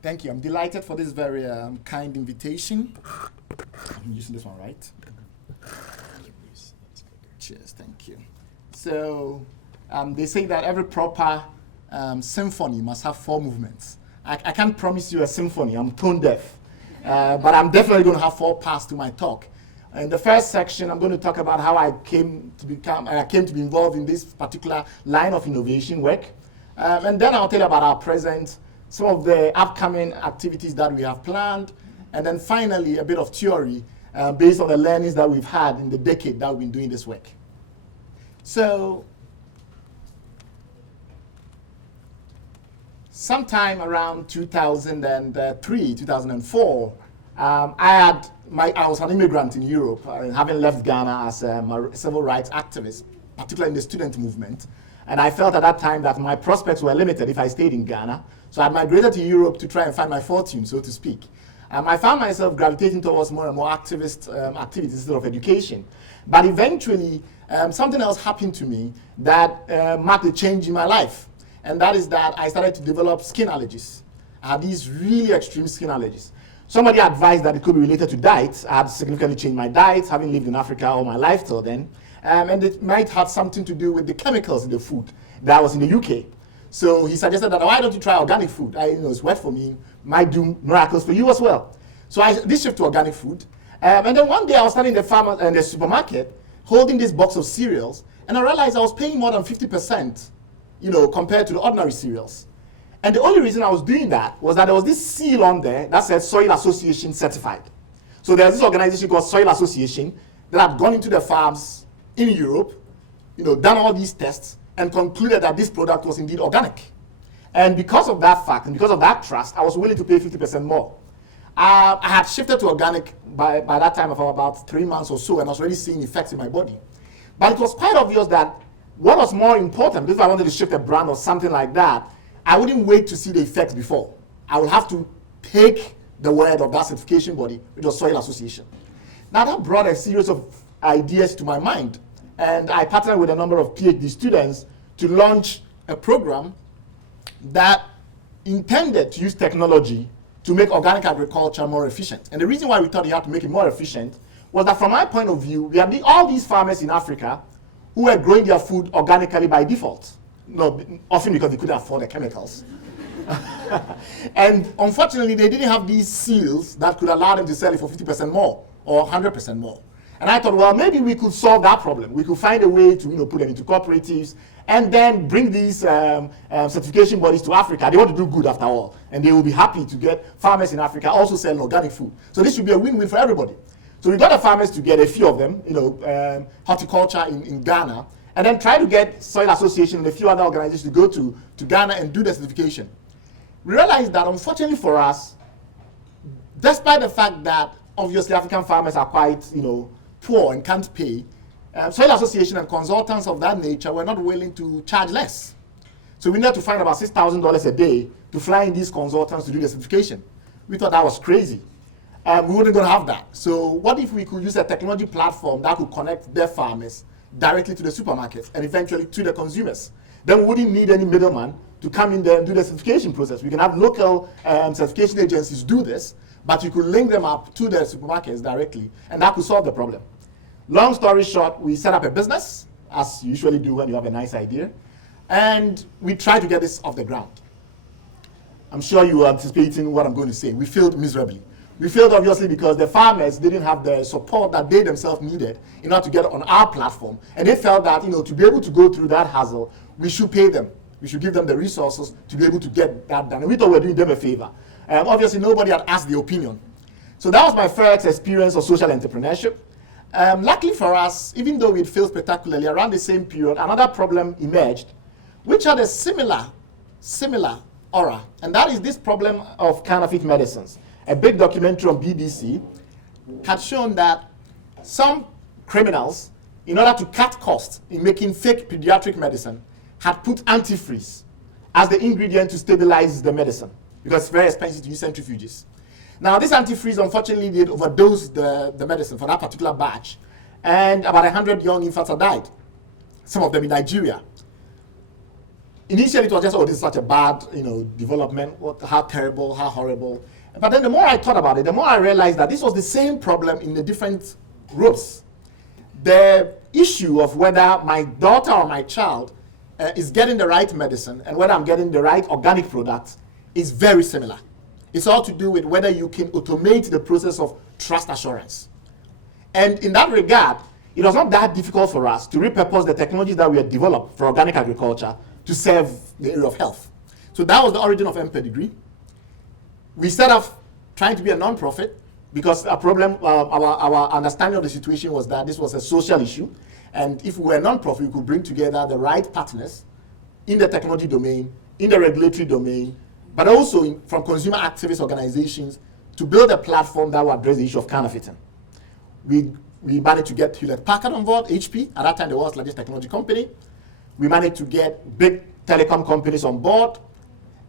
Thank you. I'm delighted for this very kind invitation. I'm using this one, right? Cheers. Thank you. So they say that every proper symphony must have four movements. I can't promise you a symphony. I'm tone deaf. But I'm definitely going to have four parts to my talk. In the first section, I'm going to talk about how I came to be involved in this particular line of innovation work. And then I'll tell you about our present, some of the upcoming activities that we have planned, and then finally a bit of theory based on the learnings that we've had in the decade that we've been doing this work. So, sometime around 2003, 2004, I was an immigrant in Europe, having left Ghana as a civil rights activist, particularly in the student movement. And I felt at that time that my prospects were limited if I stayed in Ghana. So I migrated to Europe to try and find my fortune, so to speak. I found myself gravitating towards more and more activist activities instead of education. But eventually, something else happened to me that marked a change in my life. And that is that I started to develop skin allergies. I had these really extreme skin allergies. Somebody advised that it could be related to diet. I had significantly changed my diet, having lived in Africa all my life till then. And it might have something to do with the chemicals in the food that was in the UK. So he suggested that, why don't you try organic food? It's worked for me, might do miracles for you as well. So I did shift to organic food. And then one day I was standing in the supermarket holding this box of cereals, and I realized I was paying more than 50%, compared to the ordinary cereals. And the only reason I was doing that was that there was this seal on there that said Soil Association certified. So there's this organization called Soil Association that had gone into the farms in Europe, done all these tests, and concluded that this product was indeed organic. And because of that fact, and because of that trust, I was willing to pay 50% more. I had shifted to organic by that time of about 3 months or so, and I was already seeing effects in my body. But it was quite obvious that what was more important, if I wanted to shift a brand or something like that, I wouldn't wait to see the effects before. I would have to take the word of that certification body, which was Soil Association. Now that brought a series of ideas to my mind, and I partnered with a number of PhD students to launch a program that intended to use technology to make organic agriculture more efficient. And the reason why we thought you had to make it more efficient was that from my point of view, we had all these farmers in Africa who were growing their food organically by default. Often because they couldn't afford the chemicals. And unfortunately, they didn't have these seals that could allow them to sell it for 50% more or 100% more. And I thought, well, maybe we could solve that problem. We could find a way to put them into cooperatives and then bring these certification bodies to Africa. They want to do good after all. And they will be happy to get farmers in Africa also selling organic food. So this should be a win-win for everybody. So we got the farmers to get a few of them, horticulture in Ghana, and then try to get Soil Association and a few other organizations to go to Ghana and do the certification. We realized that unfortunately for us, despite the fact that obviously African farmers are quite, poor and can't pay, Soil Association and consultants of that nature were not willing to charge less. So we needed to find about $6,000 a day to fly in these consultants to do the certification. We thought that was crazy. We weren't going to have that. So what if we could use a technology platform that could connect their farmers directly to the supermarkets and eventually to the consumers? Then we wouldn't need any middleman to come in there and do the certification process. We can have local certification agencies do this, but you could link them up to the supermarkets directly, and that could solve the problem. Long story short, we set up a business, as you usually do when you have a nice idea, and we tried to get this off the ground. I'm sure you are anticipating what I'm going to say. We failed miserably. We failed obviously because the farmers didn't have the support that they themselves needed in order to get on our platform. And they felt that, to be able to go through that hassle, we should pay them. We should give them the resources to be able to get that done. And we thought we were doing them a favor. Obviously, nobody had asked the opinion. So that was my first experience of social entrepreneurship. Luckily for us, even though we'd failed spectacularly, around the same period, another problem emerged, which had a similar aura. And that is this problem of counterfeit medicines. A big documentary on BBC had shown that some criminals, in order to cut costs in making fake pediatric medicine, had put antifreeze as the ingredient to stabilize the medicine because it's very expensive to use centrifuges. Now, this antifreeze, unfortunately, did overdose the medicine for that particular batch, and about 100 young infants had died, some of them in Nigeria. initially it was just, oh, this is such a bad, development, how terrible, how horrible. But then the more I thought about it, the more I realized that this was the same problem in the different groups. The issue of whether my daughter or my child is getting the right medicine and whether I'm getting the right organic product is very similar. It's all to do with whether you can automate the process of trust assurance. And in that regard, it was not that difficult for us to repurpose the technologies that we had developed for organic agriculture to serve the area of health. So that was the origin of mPedigree. We set off trying to be a non-profit because our problem, our understanding of the situation was that this was a social issue. And if we were a non-profit, we could bring together the right partners in the technology domain, in the regulatory domain, but also from consumer activist organizations to build a platform that would address the issue of counterfeiting. We managed to get Hewlett-Packard on board, HP, at that time the world's largest technology company. We managed to get big telecom companies on board.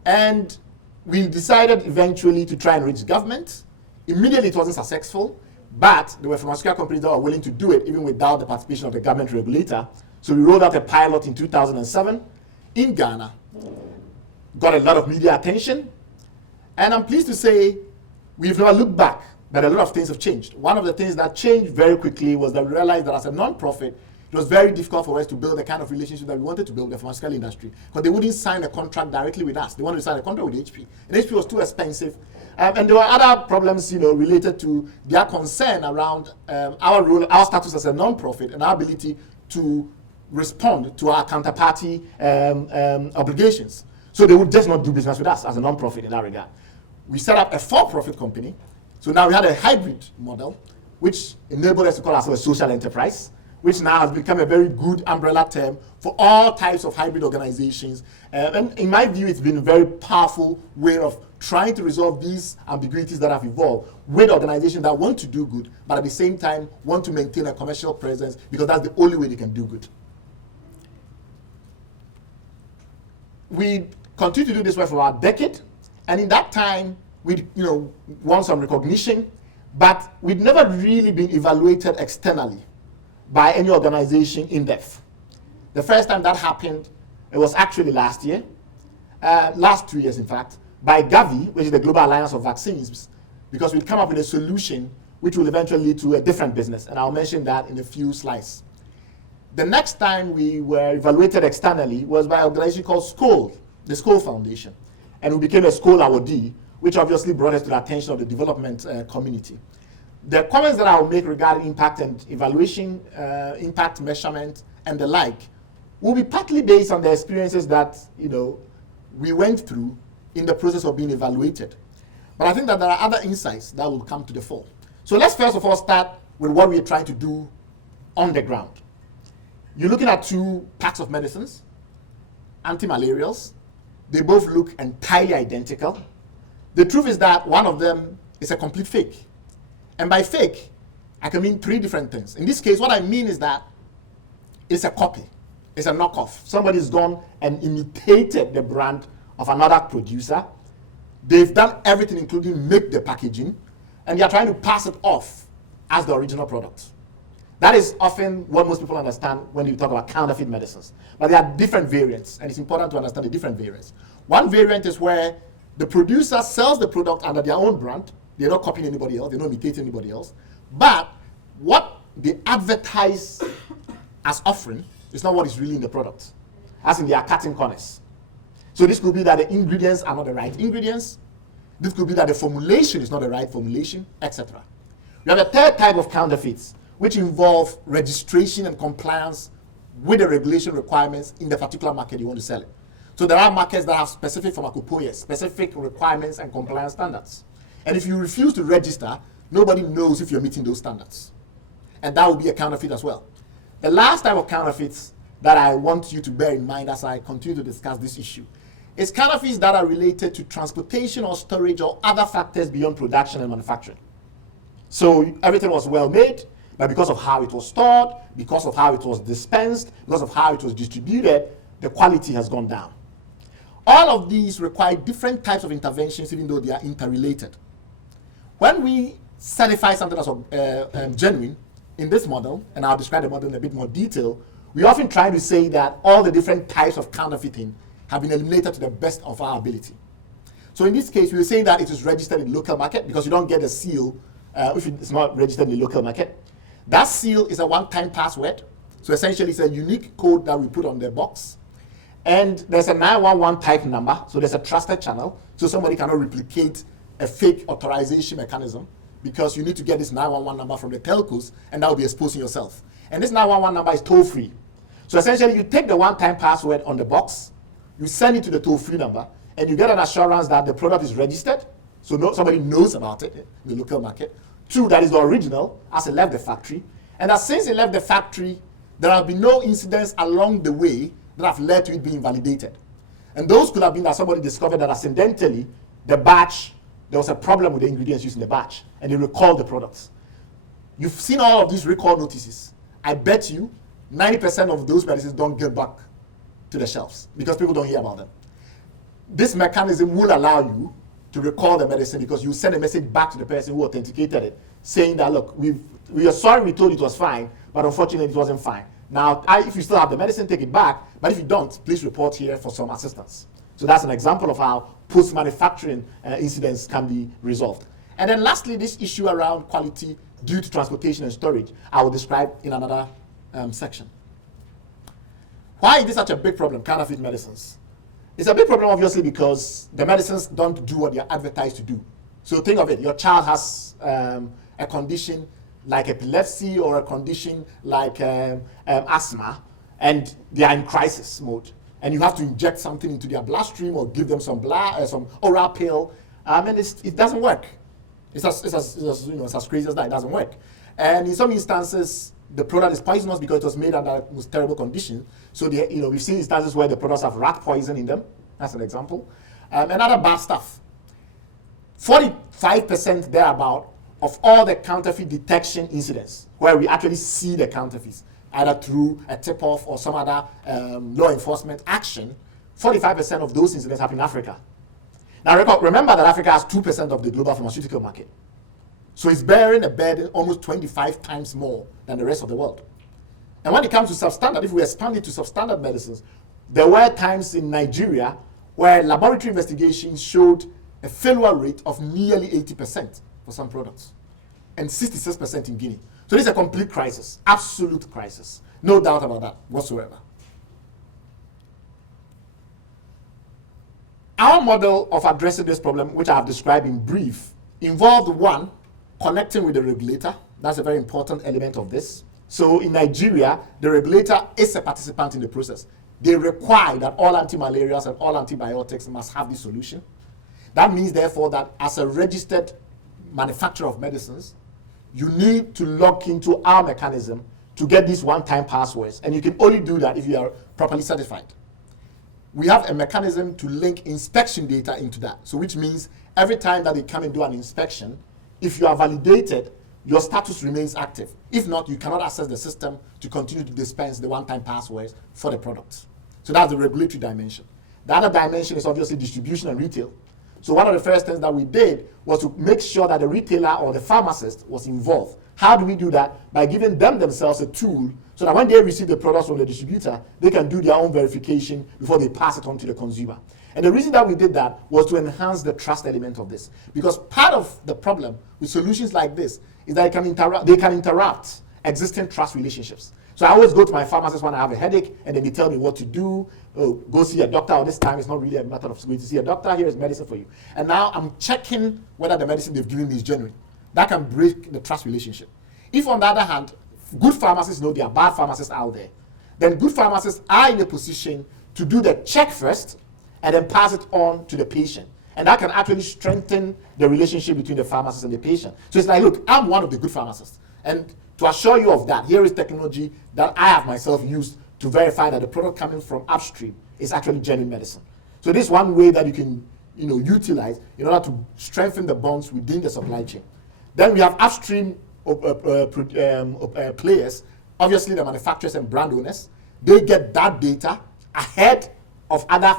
And we decided eventually to try and reach government. Immediately it wasn't successful, but there were pharmaceutical companies that were willing to do it even without the participation of the government regulator. So we rolled out a pilot in 2007 in Ghana. Got a lot of media attention. And I'm pleased to say we've never looked back, but a lot of things have changed. One of the things that changed very quickly was that we realized that as a non-profit, it was very difficult for us to build the kind of relationship that we wanted to build with the pharmaceutical industry because they wouldn't sign a contract directly with us. They wanted to sign a contract with HP. And HP was too expensive. And there were other problems, related to their concern around our role, our status as a non-profit and our ability to respond to our counterparty obligations. So they would just not do business with us as a non-profit in that regard. We set up a for-profit company. So now we had a hybrid model, which enabled us to call ourselves a social enterprise, which now has become a very good umbrella term for all types of hybrid organizations. And in my view, it's been a very powerful way of trying to resolve these ambiguities that have evolved with organizations that want to do good, but at the same time want to maintain a commercial presence because that's the only way they can do good. We continued to do this work for about a decade, and in that time, we won some recognition, but we'd never really been evaluated externally by any organization in depth. The first time that happened, it was actually last year, last 2 years in fact, by Gavi, which is the Global Alliance of Vaccines, because we'd come up with a solution which will eventually lead to a different business, and I'll mention that in a few slides. The next time we were evaluated externally was by an organization called SCOL, the SCOL Foundation, and we became a SCOL awardee, which obviously brought us to the attention of the development community. The comments that I will make regarding impact and evaluation, impact measurement, and the like will be partly based on the experiences that we went through in the process of being evaluated. But I think that there are other insights that will come to the fore. So let's first of all start with what we're trying to do on the ground. You're looking at two packs of medicines, anti-malarials. They both look entirely identical. The truth is that one of them is a complete fake. And by fake, I can mean three different things. In this case, what I mean is that it's a copy. It's a knockoff. Somebody's gone and imitated the brand of another producer. They've done everything, including make the packaging, and they're trying to pass it off as the original product. That is often what most people understand when you talk about counterfeit medicines. But there are different variants, and it's important to understand the different variants. One variant is where the producer sells the product under their own brand. They're not copying anybody else. They're not imitating anybody else. But what they advertise as offering is not what is really in the product, as in they are cutting corners. So this could be that the ingredients are not the right ingredients. This could be that the formulation is not the right formulation, etc. We have a third type of counterfeits, which involve registration and compliance with the regulation requirements in the particular market you want to sell it. So there are markets that have specific pharmacopoeia, specific requirements and compliance standards. And if you refuse to register, nobody knows if you're meeting those standards. And that will be a counterfeit as well. The last type of counterfeits that I want you to bear in mind as I continue to discuss this issue is counterfeits that are related to transportation or storage or other factors beyond production and manufacturing. So everything was well made, but because of how it was stored, because of how it was dispensed, because of how it was distributed, the quality has gone down. All of these require different types of interventions, even though they are interrelated. When we certify something as genuine in this model, and I'll describe the model in a bit more detail, we often try to say that all the different types of counterfeiting have been eliminated to the best of our ability. So in this case, we were saying that it is registered in the local market because you don't get a seal if it's not registered in the local market. That seal is a one-time password. So essentially, it's a unique code that we put on the box. And there's a 911 type number, so there's a trusted channel, so somebody cannot replicate a fake authorization mechanism because you need to get this 911 number from the telcos, and that will be exposing yourself. And this 911 number is toll-free. So essentially, you take the one-time password on the box, you send it to the toll-free number, and you get an assurance that the product is registered, so somebody knows about it in the local market. 2, that is the original, as it left the factory. And that since it left the factory, there have been no incidents along the way that have led to it being validated. And those could have been that somebody discovered that accidentally the batch, there was a problem with the ingredients used in the batch, and they recalled the products. You've seen all of these recall notices. I bet you 90% of those medicines don't get back to the shelves because people don't hear about them. This mechanism will allow you to recall the medicine because you send a message back to the person who authenticated it saying that, look, we are sorry we told you it was fine, but unfortunately it wasn't fine. Now, if you still have the medicine, take it back, but if you don't, please report here for some assistance. So that's an example of how post-manufacturing incidents can be resolved. And then lastly, this issue around quality due to transportation and storage, I will describe in another section. Why is this such a big problem, counterfeit medicines? It's a big problem, obviously, because the medicines don't do what they're advertised to do. So think of it, your child has a condition like epilepsy or a condition like asthma, and they are in crisis mode. And you have to inject something into their bloodstream or give them some oral pill, and it doesn't work. It's as crazy as that, it doesn't work. And in some instances, the product is poisonous because it was made under most terrible conditions. So we've seen instances where the products have rat poison in them. That's an example. And other bad stuff. 45% thereabout of all the counterfeit detection incidents where we actually see the counterfeits, either through a tip-off or some other law enforcement action, 45% of those incidents happen in Africa. Now remember that Africa has 2% of the global pharmaceutical market. So it's bearing a burden almost 25 times more than the rest of the world. And when it comes to substandard, if we expand it to substandard medicines, there were times in Nigeria where laboratory investigations showed a failure rate of nearly 80% for some products, and 66% in Guinea. So this is a complete crisis, absolute crisis. No doubt about that whatsoever. Our model of addressing this problem, which I have described in brief, involved 1, connecting with the regulator. That's a very important element of this. So in Nigeria, the regulator is a participant in the process. They require that all anti-malarials and all antibiotics must have this solution. That means, therefore, that as a registered manufacturer of medicines, you need to log into our mechanism to get these one-time passwords. And you can only do that if you are properly certified. We have a mechanism to link inspection data into that. So which means every time that they come and do an inspection, if you are validated, your status remains active. If not, you cannot access the system to continue to dispense the one-time passwords for the products. So that's the regulatory dimension. The other dimension is obviously distribution and retail. So one of the first things that we did was to make sure that the retailer or the pharmacist was involved. How do we do that? By giving them themselves a tool so that when they receive the products from the distributor, they can do their own verification before they pass it on to the consumer. And the reason that we did that was to enhance the trust element of this. Because part of the problem with solutions like this is that they can interrupt existing trust relationships. So I always go to my pharmacist when I have a headache, and then they tell me what to do. Oh, go see a doctor, or this time it's not really a matter of going to see a doctor. Here is medicine for you. And now I'm checking whether the medicine they've given me is genuine. That can break the trust relationship. If, on the other hand, good pharmacists know there are bad pharmacists out there, then good pharmacists are in a position to do the check first and then pass it on to the patient. And that can actually strengthen the relationship between the pharmacist and the patient. So it's like, look, I'm one of the good pharmacists. And to assure you of that, here is technology that I have myself used to verify that the product coming from upstream is actually genuine medicine. So this is one way that you can utilize in order to strengthen the bonds within the supply chain. Then we have upstream players, obviously the manufacturers and brand owners. They get that data ahead of other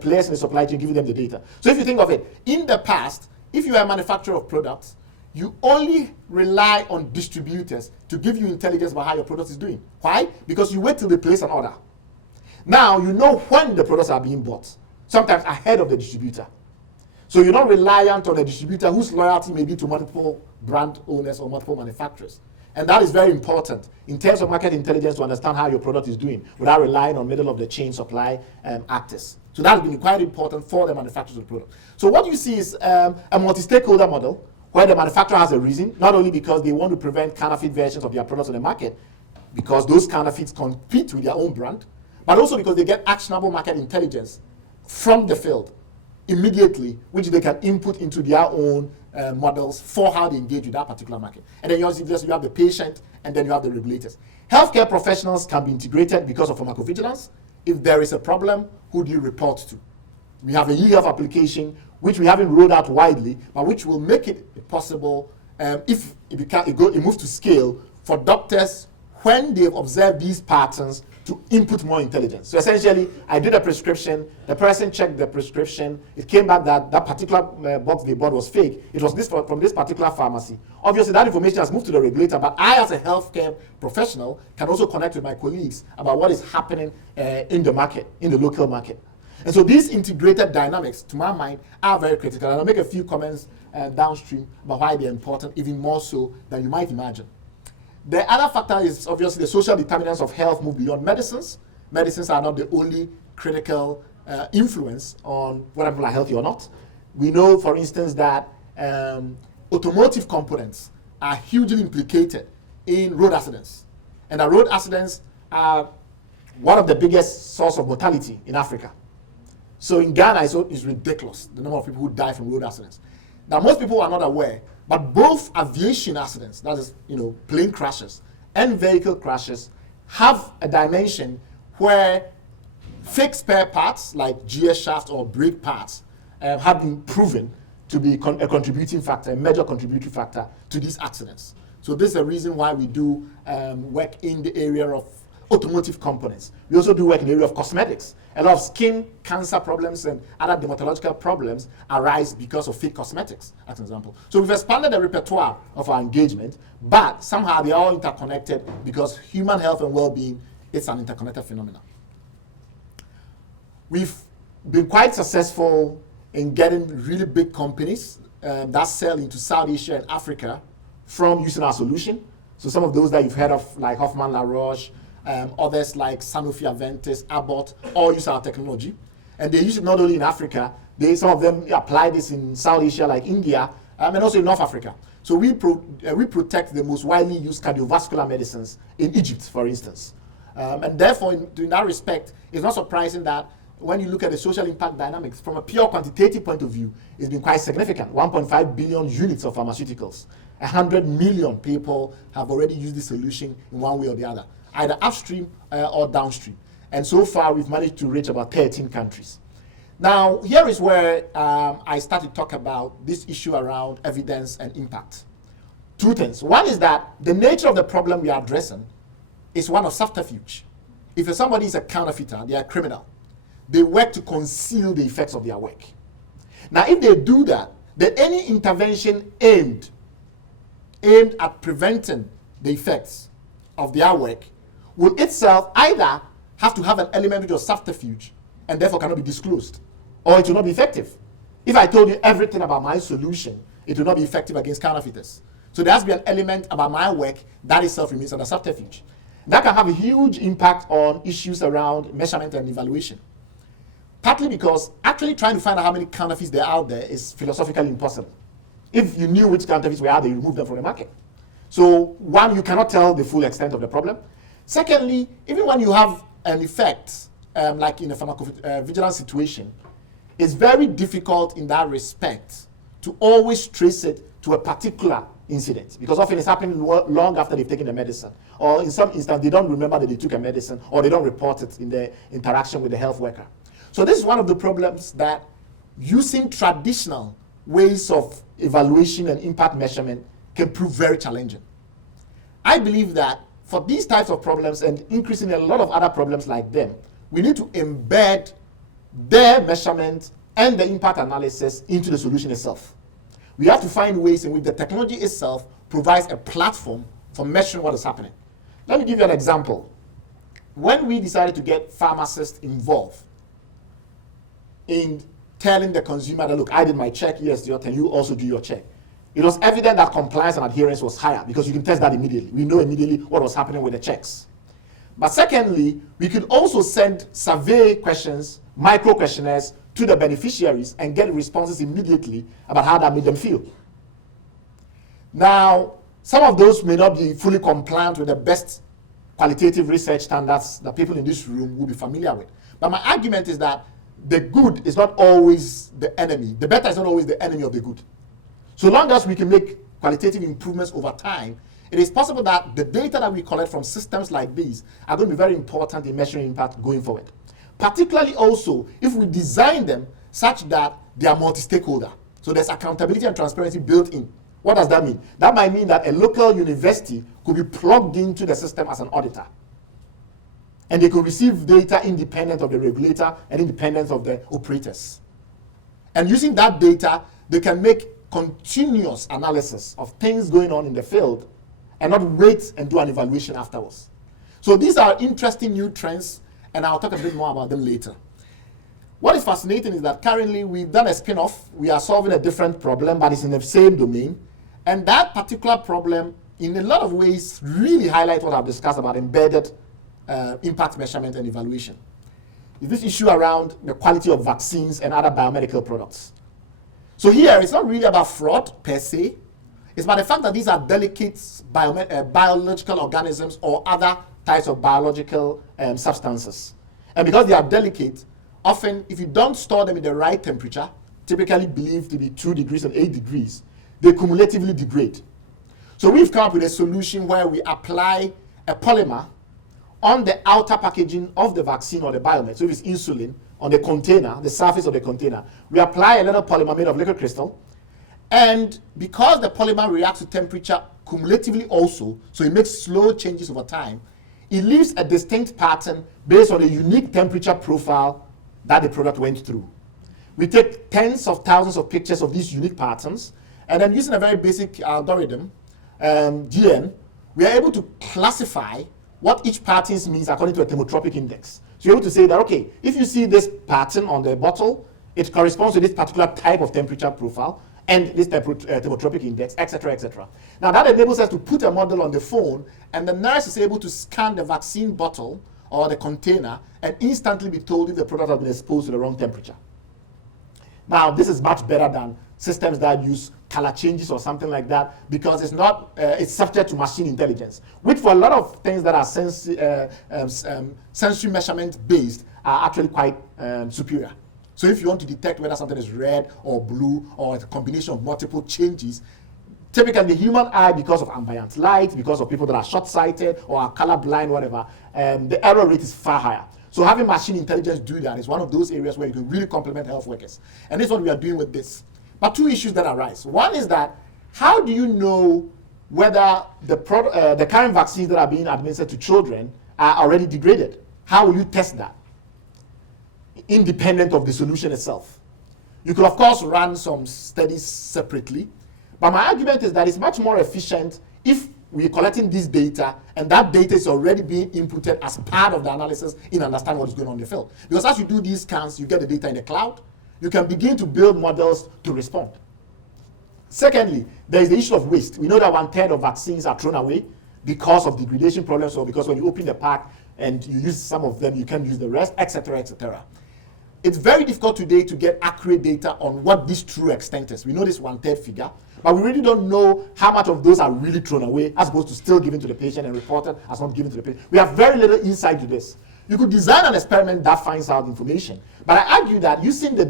players in the supply chain giving them the data. So if you think of it, in the past, if you are a manufacturer of products, you only rely on distributors to give you intelligence about how your product is doing. Why? Because you wait till they place an order. Now you know when the products are being bought, sometimes ahead of the distributor. So you're not reliant on a distributor whose loyalty may be to multiple brand owners or multiple manufacturers. And that is very important in terms of market intelligence to understand how your product is doing without relying on middle of the chain supply actors. So that has been quite important for the manufacturers of the product. So what you see is a multi-stakeholder model where the manufacturer has a reason, not only because they want to prevent counterfeit versions of their products on the market, because those counterfeits compete with their own brand, but also because they get actionable market intelligence from the field immediately, which they can input into their own models for how they engage with that particular market. And then you have the patient, and then you have the regulators. Healthcare professionals can be integrated because of pharmacovigilance. If there is a problem, who do you report to? We have a e-health application, which we haven't rolled out widely, but which will make it possible, if it moves to scale, for doctors, when they've observed these patterns, to input more intelligence. So essentially, I did a prescription, the person checked the prescription, it came back that that particular box they bought was fake. It was from this particular pharmacy. Obviously, that information has moved to the regulator, but I, as a healthcare professional, can also connect with my colleagues about what is happening in the market, in the local market. And so these integrated dynamics, to my mind, are very critical. And I'll make a few comments downstream about why they're important, even more so than you might imagine. The other factor is obviously the social determinants of health move beyond medicines. Medicines are not the only critical influence on whether people are healthy or not. We know, for instance, that automotive components are hugely implicated in road accidents. And that road accidents are one of the biggest source of mortality in Africa. So in Ghana, it's ridiculous, the number of people who die from road accidents. Now, most people are not aware, but both aviation accidents, that is, plane crashes, and vehicle crashes, have a dimension where fake spare parts, like GS shaft or brake parts, have been proven to be a contributing factor, a major contributing factor to these accidents. So this is the reason why we do work in the area of automotive components. We also do work in the area of cosmetics. A lot of skin cancer problems and other dermatological problems arise because of fake cosmetics, as an example. So we've expanded the repertoire of our engagement, but somehow they are all interconnected because human health and well-being is an interconnected phenomenon. We've been quite successful in getting really big companies that sell into South Asia and Africa from using our solution. So some of those that you've heard of, like Hoffman La Roche, others like Sanofi Aventis, Abbott, all use our technology. And they use it not only in Africa, some of them apply this in South Asia like India, and also in North Africa. So we protect the most widely used cardiovascular medicines in Egypt, for instance. And therefore, in that respect, it's not surprising that when you look at the social impact dynamics, from a pure quantitative point of view, it's been quite significant. 1.5 billion units of pharmaceuticals. 100 million people have already used this solution in one way or the other, either upstream or downstream. And so far, we've managed to reach about 13 countries. Now, here is where I start to talk about this issue around evidence and impact. Two things. One is that the nature of the problem we are addressing is one of subterfuge. If somebody is a counterfeiter, they are a criminal. They work to conceal the effects of their work. Now, if they do that, then any intervention aimed at preventing the effects of their work will itself either have to have an element which is subterfuge and therefore cannot be disclosed, or it will not be effective. If I told you everything about my solution, it will not be effective against counterfeiters. So there has to be an element about my work that itself remains under subterfuge. That can have a huge impact on issues around measurement and evaluation. Partly because actually trying to find out how many counterfeits there are out there is philosophically impossible. If you knew which counterfeits were out there, you remove them from the market. So one, you cannot tell the full extent of the problem. Secondly, even when you have an effect, like in a pharmacovigilance situation, it's very difficult in that respect to always trace it to a particular incident, because often it's happening long after they've taken the medicine, or in some instance they don't remember that they took a medicine, or they don't report it in their interaction with the health worker. So this is one of the problems that using traditional ways of evaluation and impact measurement can prove very challenging. I believe that for these types of problems and increasingly a lot of other problems like them, we need to embed their measurement and the impact analysis into the solution itself. We have to find ways in which the technology itself provides a platform for measuring what is happening. Let me give you an example. when we decided to get pharmacists involved in telling the consumer that, look, I did my check, yes, and you also do your check, it was evident that compliance and adherence was higher because you can test that immediately. We know immediately what was happening with the checks. But secondly, we could also send survey questions, micro questionnaires to the beneficiaries and get responses immediately about how that made them feel. Now, some of those may not be fully compliant with the best qualitative research standards that people in this room will be familiar with. But my argument is that the good is not always the enemy. The better is not always the enemy of the good. So long as we can make qualitative improvements over time, it is possible that the data that we collect from systems like these are going to be very important in measuring impact going forward. Particularly also if we design them such that they are multi-stakeholder. So there's accountability and transparency built in. What does that mean? That might mean that a local university could be plugged into the system as an auditor. And they could receive data independent of the regulator and independent of the operators. And using that data, they can make continuous analysis of things going on in the field and not wait and do an evaluation afterwards. So these are interesting new trends, and I'll talk a bit more about them later. What is fascinating is that currently we've done a spin-off. We are solving a different problem, but it's in the same domain. And that particular problem, in a lot of ways, really highlights what I've discussed about embedded impact measurement and evaluation. Is this issue around the quality of vaccines and other biomedical products. So here, it's not really about fraud per se. It's about the fact that these are delicate biological organisms or other types of biological substances. And because they are delicate, often if you don't store them in the right temperature, typically believed to be 2 degrees and 8 degrees, they cumulatively degrade. So we've come up with a solution where we apply a polymer on the outer packaging of the vaccine or the biomed. So if it's insulin, on the container, the surface of the container, we apply a little polymer made of liquid crystal. And because the polymer reacts to temperature cumulatively also, so it makes slow changes over time, it leaves a distinct pattern based on a unique temperature profile that the product went through. We take tens of thousands of pictures of these unique patterns, and then using a very basic algorithm, GN, we are able to classify what each pattern means according to a thermotropic index. So you're able to say that, okay, if you see this pattern on the bottle, it corresponds to this particular type of temperature profile and this thermotropic index, etc., etc. Now that enables us to put a model on the phone, and the nurse is able to scan the vaccine bottle or the container and instantly be told if the product has been exposed to the wrong temperature. Now, this is much better than systems that use color changes or something like that, because it's not, it's subject to machine intelligence, which for a lot of things that are sensory measurement based are actually quite superior. So if you want to detect whether something is red or blue or a combination of multiple changes, typically the human eye, because of ambient light, because of people that are short-sighted or are colorblind, whatever, the error rate is far higher. So having machine intelligence do that is one of those areas where you can really complement health workers. And this is what we are doing with this. But two issues that arise. One is that, how do you know whether the current vaccines that are being administered to children are already degraded? How will you test that? Independent of the solution itself. You could, of course, run some studies separately, but my argument is that it's much more efficient if we're collecting this data and that data is already being inputted as part of the analysis in understanding what is going on in the field. Because as you do these scans, you get the data in the cloud, you can begin to build models to respond. Secondly, there is the issue of waste. We know that 1/3 of vaccines are thrown away because of degradation problems, or because when you open the pack and you use some of them, you can't use the rest, etc., etc. It's very difficult today to get accurate data on what this true extent is. We know this 1/3 figure, but we really don't know how much of those are really thrown away as opposed to still given to the patient and reported as not given to the patient. We have very little insight to this. You could design an experiment that finds out information, but I argue that using the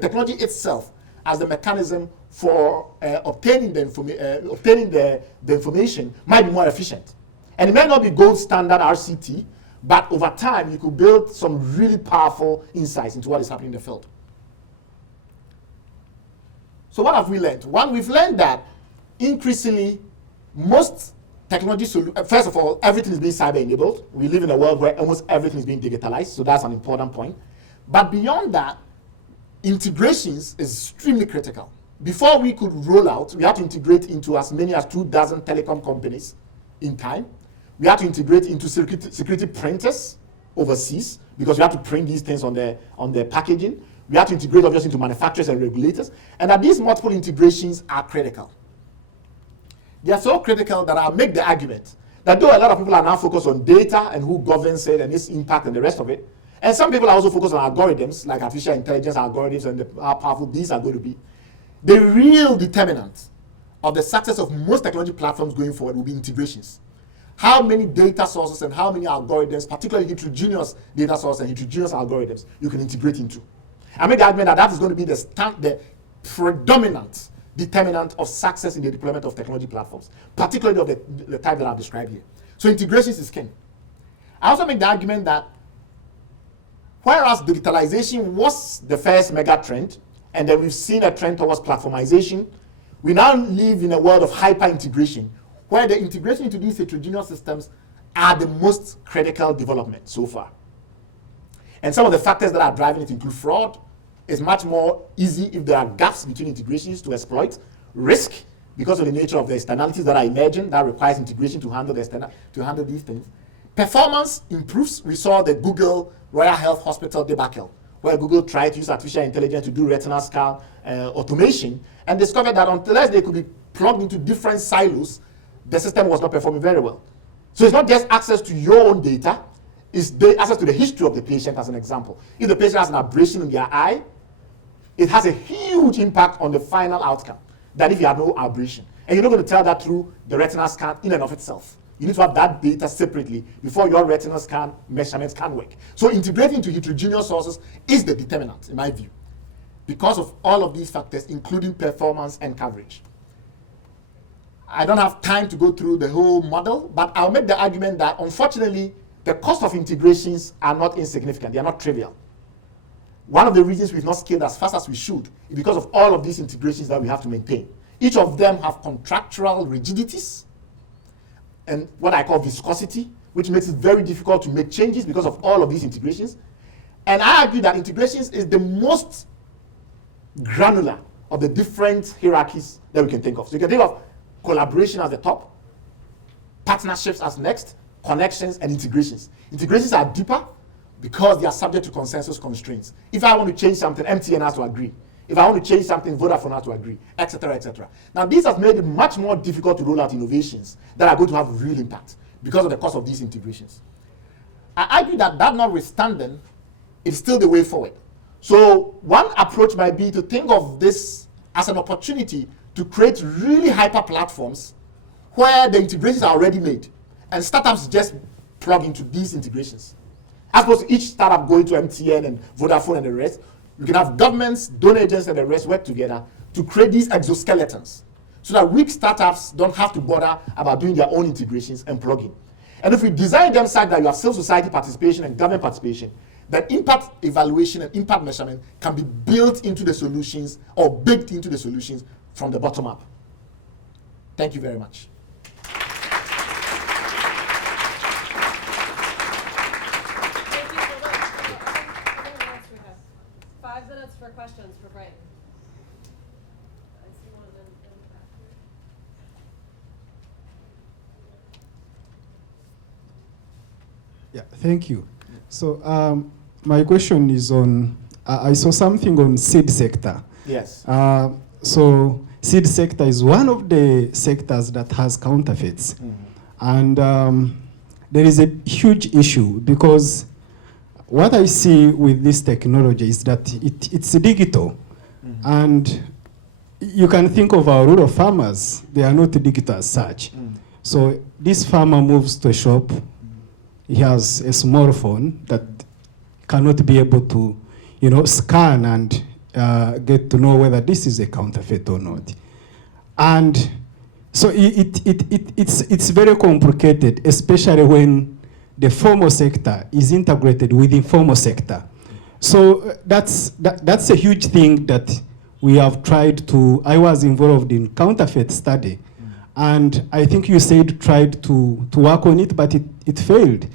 technology itself as the mechanism for obtaining the information might be more efficient. And it may not be gold standard RCT, but over time, you could build some really powerful insights into what is happening in the field. So what have we learned? One, we've learned that increasingly, most technology first of all, everything is being cyber-enabled. We live in a world where almost everything is being digitalized, so that's an important point. But beyond that, integrations is extremely critical. Before we could roll out, we had to integrate into as many as 24 telecom companies in time. We had to integrate into security printers overseas because we had to print these things on the packaging. We had to integrate obviously into manufacturers and regulators, and that these multiple integrations are critical. They are so critical that I'll make the argument that though a lot of people are now focused on data and who governs it and its impact and the rest of it, and some people are also focused on algorithms, like artificial intelligence algorithms and how powerful these are going to be, the real determinant of the success of most technology platforms going forward will be integrations. How many data sources and how many algorithms, particularly heterogeneous data sources and heterogeneous algorithms, you can integrate into. I make the argument that that is going to be the predominant determinant of success in the deployment of technology platforms, particularly of the type that I've described here. So integrations is king. I also make the argument that whereas digitalization was the first mega trend, and then we've seen a trend towards platformization, we now live in a world of hyper-integration, where the integration into these heterogeneous systems are the most critical development so far. And some of the factors that are driving it include fraud. It's much more easy if there are gaps between integrations to exploit. Risk, because of the nature of the externalities that are emerging, that requires integration to handle these things. Performance improves. We saw the Google Royal Health Hospital debacle, where Google tried to use artificial intelligence to do retinal scan automation and discovered that unless they could be plugged into different silos, the system was not performing very well. So it's not just access to your own data, it's access to the history of the patient, as an example. If the patient has an abrasion in their eye, it has a huge impact on the final outcome than if you have no abrasion. And you're not going to tell that through the retinal scan in and of itself. You need to have that data separately before your retinal scan measurements can work. So integrating into heterogeneous sources is the determinant, in my view, because of all of these factors, including performance and coverage. I don't have time to go through the whole model, but I'll make the argument that, unfortunately, the cost of integrations are not insignificant. They are not trivial. One of the reasons we've not scaled as fast as we should is because of all of these integrations that we have to maintain. Each of them have contractual rigidities and what I call viscosity, which makes it very difficult to make changes because of all of these integrations. And I argue that integrations is the most granular of the different hierarchies that we can think of. So you can think of collaboration as the top, partnerships as next, connections and integrations. Integrations are deeper because they are subject to consensus constraints. If I want to change something, MTN has to agree. If I want to change something, Vodafone has to agree, etc., etc. Now, this has made it much more difficult to roll out innovations that are going to have real impact because of the cost of these integrations. I argue that notwithstanding, it's still the way forward. So one approach might be to think of this as an opportunity to create really hyper platforms where the integrations are already made and startups just plug into these integrations. As opposed to each startup going to MTN and Vodafone and the rest, you can have governments, donor agents and the rest work together to create these exoskeletons so that weak startups don't have to bother about doing their own integrations and plugging. And if we design them such that you have civil society participation and government participation, that impact evaluation and impact measurement can be built into the solutions or baked into the solutions from the bottom up. Thank you very much. Thank you so much. How many minutes we have? 5 minutes for questions for Brian. I see one in the back here. Yeah, thank you. So my question is on, I saw something on seed sector. Yes. So seed sector is one of the sectors that has counterfeits. Mm-hmm. And there is a huge issue because what I see with this technology is that it's digital. Mm-hmm. And you can think of our rural farmers, they are not digital as such. Mm-hmm. So this farmer moves to a shop, he has a small phone that cannot be able to, scan and get to know whether this is a counterfeit or not. And so it's very complicated, especially when the formal sector is integrated with the informal sector. So that's a huge thing that we have tried to, I was involved in counterfeit study. And I think you said tried to work on it, but it failed.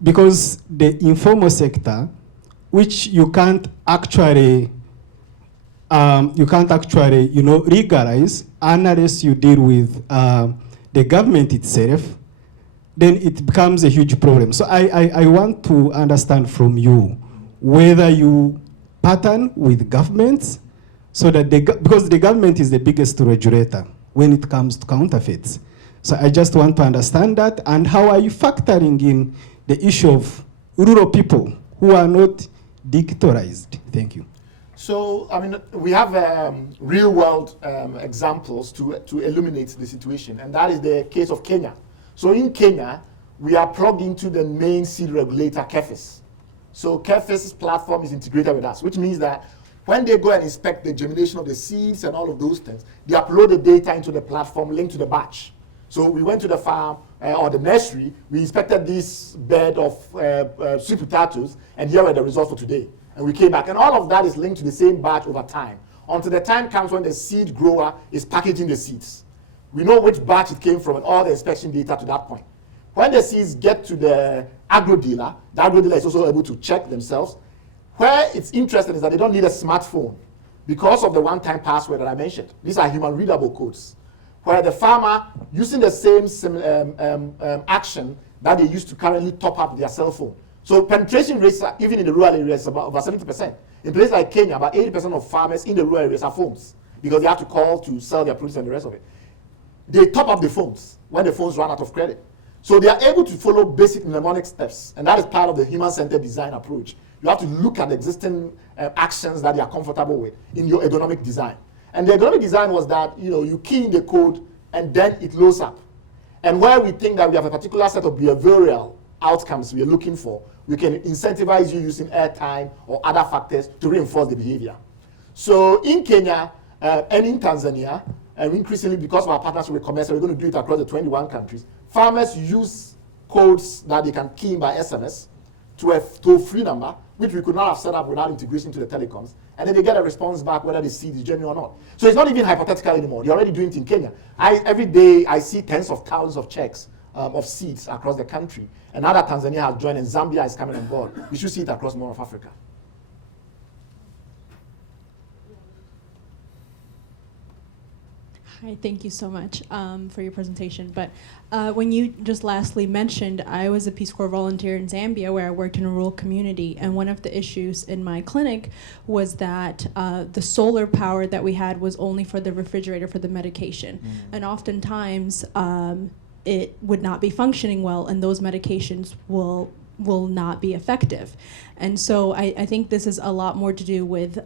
Because the informal sector, which you can't actually legalize unless you deal with the government itself, then it becomes a huge problem. So I want to understand from you whether you pattern with governments so that because the government is the biggest regulator when it comes to counterfeits. So I just want to understand that, and how are you factoring in the issue of rural people who are not digitalized? Thank you. So, I mean, we have real-world examples to illuminate the situation, and that is the case of Kenya. So in Kenya, we are plugged into the main seed regulator, KEPHIS. So KEPHIS' platform is integrated with us, which means that when they go and inspect the germination of the seeds and all of those things, they upload the data into the platform linked to the batch. So we went to the farm or the nursery, we inspected this bed of sweet potatoes, and here are the results for today. And we came back, and all of that is linked to the same batch over time, until the time comes when the seed grower is packaging the seeds. We know which batch it came from and all the inspection data to that point. When the seeds get to the agro dealer, the agro dealer is also able to check themselves. Where it's interesting is that they don't need a smartphone because of the one-time password that I mentioned. These are human readable codes, where the farmer, using the same action that they use to currently top up their cell phone. So penetration rates, even in the rural areas, about over 70%. In places like Kenya, about 80% of farmers in the rural areas have phones because they have to call to sell their produce and the rest of it. They top up the phones when the phones run out of credit. So they are able to follow basic mnemonic steps, and that is part of the human-centered design approach. You have to look at the existing actions that they are comfortable with in your ergonomic design. And the ergonomic design was that you key in the code and then it loads up. And where we think that we have a particular set of behavioral outcomes we are looking for, we can incentivize you using airtime or other factors to reinforce the behavior. So in Kenya and in Tanzania, and increasingly because of our partnership with Commerce, we're going to do it across the 21 countries, farmers use codes that they can key in by SMS to a toll-free number, which we could not have set up without integration to the telecoms, and then they get a response back whether the seed is genuine or not. So it's not even hypothetical anymore. They're already doing it in Kenya. Every day I see tens of thousands of checks of seeds across the country, and now that Tanzania has joined and Zambia is coming on board, we should see it across more of Africa. Hi, thank you so much for your presentation. But when you just lastly mentioned, I was a Peace Corps volunteer in Zambia where I worked in a rural community, and one of the issues in my clinic was that the solar power that we had was only for the refrigerator for the medication. And oftentimes it would not be functioning well, and those medications will not be effective. And so I think this is a lot more to do with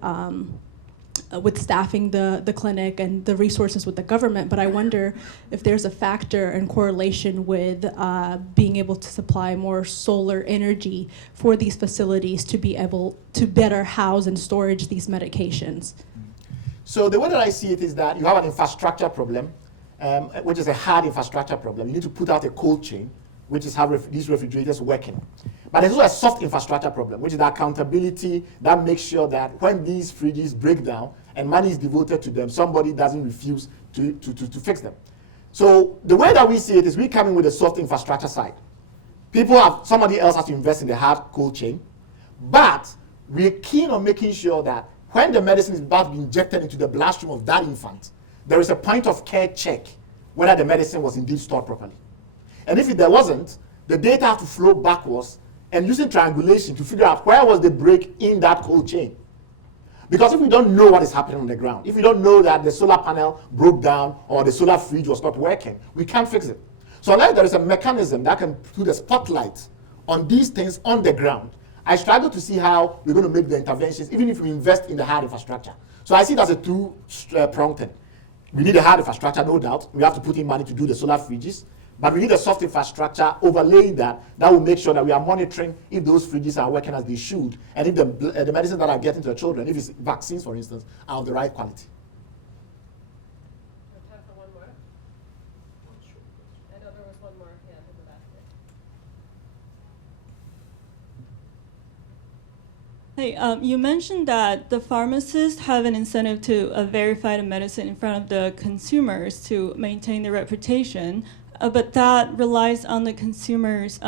staffing the clinic and the resources with the government, but I wonder if there's a factor and correlation with being able to supply more solar energy for these facilities to be able to better house and storage these medications. So the way that I see it is that you have an infrastructure problem, which is a hard infrastructure problem. You need to put out a cold chain, which is how these refrigerators working. But there's also a soft infrastructure problem, which is the accountability that makes sure that when these fridges break down and money is devoted to them, somebody doesn't refuse to fix them. So the way that we see it is we come in with a soft infrastructure side. Somebody else has to invest in the hard cold chain, but we're keen on making sure that when the medicine is about to be injected into the bloodstream of that infant, there is a point of care check whether the medicine was indeed stored properly. And if there wasn't, the data have to flow backwards and using triangulation to figure out where was the break in that cold chain. Because if we don't know what is happening on the ground, if we don't know that the solar panel broke down or the solar fridge was not working, we can't fix it. So unless there is a mechanism that can put a spotlight on these things on the ground, I struggle to see how we're going to make the interventions, even if we invest in the hard infrastructure. So I see it as a two-pronged thing. We need a hard infrastructure, no doubt. We have to put in money to do the solar fridges. But we need a soft infrastructure overlaying that will make sure that we are monitoring if those fridges are working as they should, and if the medicines that are getting to the children, if it's vaccines, for instance, are of the right quality. We have time for one more. I know there was one more. Yeah, in the back there. Hey, you mentioned that the pharmacists have an incentive to verify the medicine in front of the consumers to maintain their reputation. But that relies on the consumers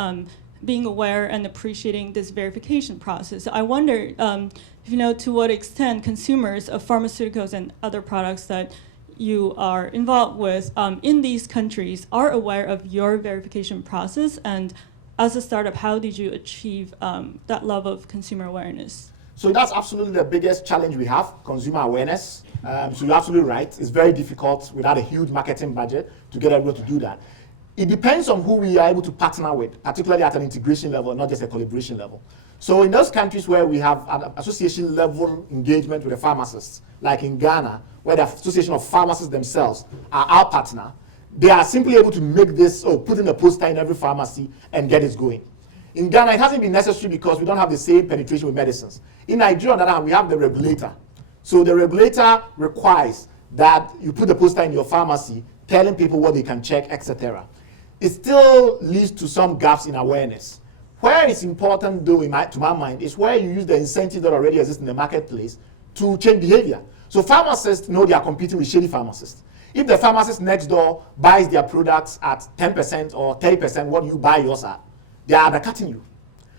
being aware and appreciating this verification process. So I wonder if you know to what extent consumers of pharmaceuticals and other products that you are involved with in these countries are aware of your verification process? And as a startup, how did you achieve that level of consumer awareness? So that's absolutely the biggest challenge we have, consumer awareness. So you're absolutely right. It's very difficult without a huge marketing budget to get everyone to do that. It depends on who we are able to partner with, particularly at an integration level, not just a collaboration level. So in those countries where we have an association level engagement with the pharmacists, like in Ghana, where the Association of Pharmacists themselves are our partner, they are simply able to make this, put in a poster in every pharmacy and get it going. In Ghana, it hasn't been necessary because we don't have the same penetration with medicines. In Nigeria, on the other hand, we have the regulator. So the regulator requires that you put the poster in your pharmacy telling people what they can check, etc. It still leads to some gaps in awareness. Where it's important, though, to my mind, is where you use the incentives that already exist in the marketplace to change behavior. So pharmacists know they are competing with shady pharmacists. If the pharmacist next door buys their products at 10% or 30% what you buy yours at, they are undercutting you.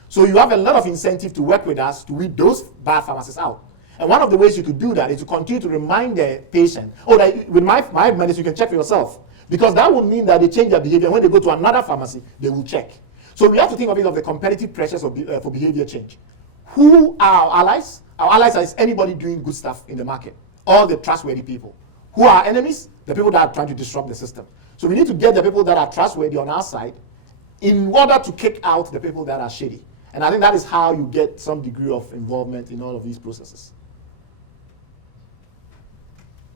So you have a lot of incentive to work with us to weed those bad pharmacists out. And one of the ways you could do that is to continue to remind the patient, that with my medicine, you can check for yourself. Because that would mean that they change their behavior. When they go to another pharmacy, they will check. So we have to think of it of the competitive pressures for behavior change. Who are our allies? Our allies are anybody doing good stuff in the market. All the trustworthy people. Who are our enemies? The people that are trying to disrupt the system. So we need to get the people that are trustworthy on our side in order to kick out the people that are shady. And I think that is how you get some degree of involvement in all of these processes.